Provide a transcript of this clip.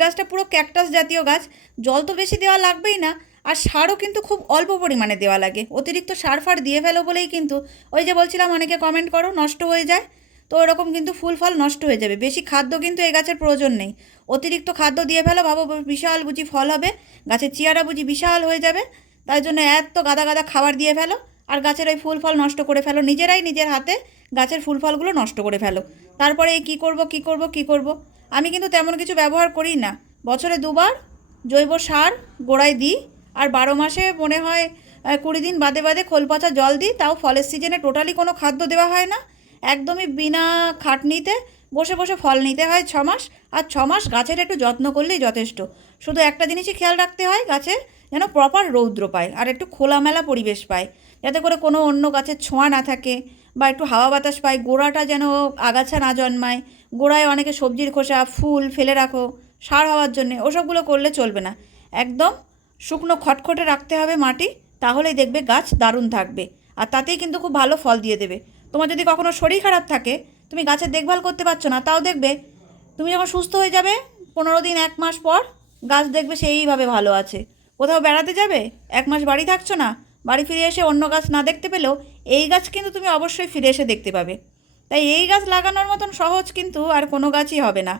গাছটা পুরো ক্যাকটাস জাতীয় গাছ, জল তো বেশি দেওয়া লাগবেই না, আর সারও কিন্তু খুব অল্প পরিমাণে দেওয়া লাগে। অতিরিক্ত সার ফার দিয়ে ফেলো বলেই কিন্তু ওই যে বলছিলাম অনেকে কমেন্ট করো নষ্ট হয়ে যায়, তো ওরকম কিন্তু ফুল ফল নষ্ট হয়ে যাবে। বেশি খাদ্য কিন্তু এই গাছের প্রয়োজন নেই। অতিরিক্ত খাদ্য দিয়ে ফেলো, ভাবো বিশাল বুঝি ফল হবে, গাছের চেয়ারা বুঝি বিশাল হয়ে যাবে, তাই জন্য এত গাদা গাদা খাবার দিয়ে ফেলো আর গাছের ওই ফুল ফল নষ্ট করে ফেলো, নিজেরাই নিজের হাতে গাছের ফুল ফলগুলো নষ্ট করে ফেলো। তারপরে এই কী করব কী করব কী করব, আমি কিন্তু তেমন কিছু ব্যবহার করি না। বছরে দুবার জৈব সার গোড়ায় দিই, আর 12 মাসে মনে হয় 20 দিন বাদে বাদে খোল পচা জল দিই, তাও ফলের সিজনে টোটালি কোনো খাদ্য দেওয়া হয় না। একদমই বিনা খাটনিতে বসে বসে ফল নিতে হয় 6 মাস, আর 6 মাস গাছের একটু যত্ন করলেই যথেষ্ট। শুধু একটা জিনিসই খেয়াল রাখতে হয়, গাছে যেন প্রপার রৌদ্র পায় আর একটু খোলামেলা পরিবেশ পায়, যাতে করে কোনো অন্য গাছের ছোঁয়া না থাকে, বা একটু হাওয়া বাতাস পায়, গোড়াটা যেন আগাছা না জন্মায়। গোড়ায় অনেকে সবজির খোসা ফুল ফেলে রাখো সার হওয়ার জন্যে, ওসবগুলো করলে চলবে না। একদম শুকনো খটখটে রাখতে হবে মাটি, তাহলেই দেখবে গাছ দারুণ থাকবে, আর তাতেই কিন্তু খুব ভালো ফল দিয়ে দেবে। তোমার যদি কখনো শরীর খারাপ থাকে, তুমি গাছের দেখভাল করতে পারছো না, তাও দেখবে তুমি যখন সুস্থ হয়ে যাবে 15 দিন 1 মাস পর, গাছ দেখবে সেইভাবে ভালো আছে। কোথাও বেড়াতে যাবে, 1 মাস বাড়ি থাকছো না, বাড়ি ফিরে এসে অন্য গাছ না দেখতে পেলেও এই গাছ কিন্তু তুমি অবশ্যই ফিরে এসে দেখতে পাবে। তাই এই গাছ লাগানোর মতন সহজ কিন্তু আর কোনো গাছই হবে না।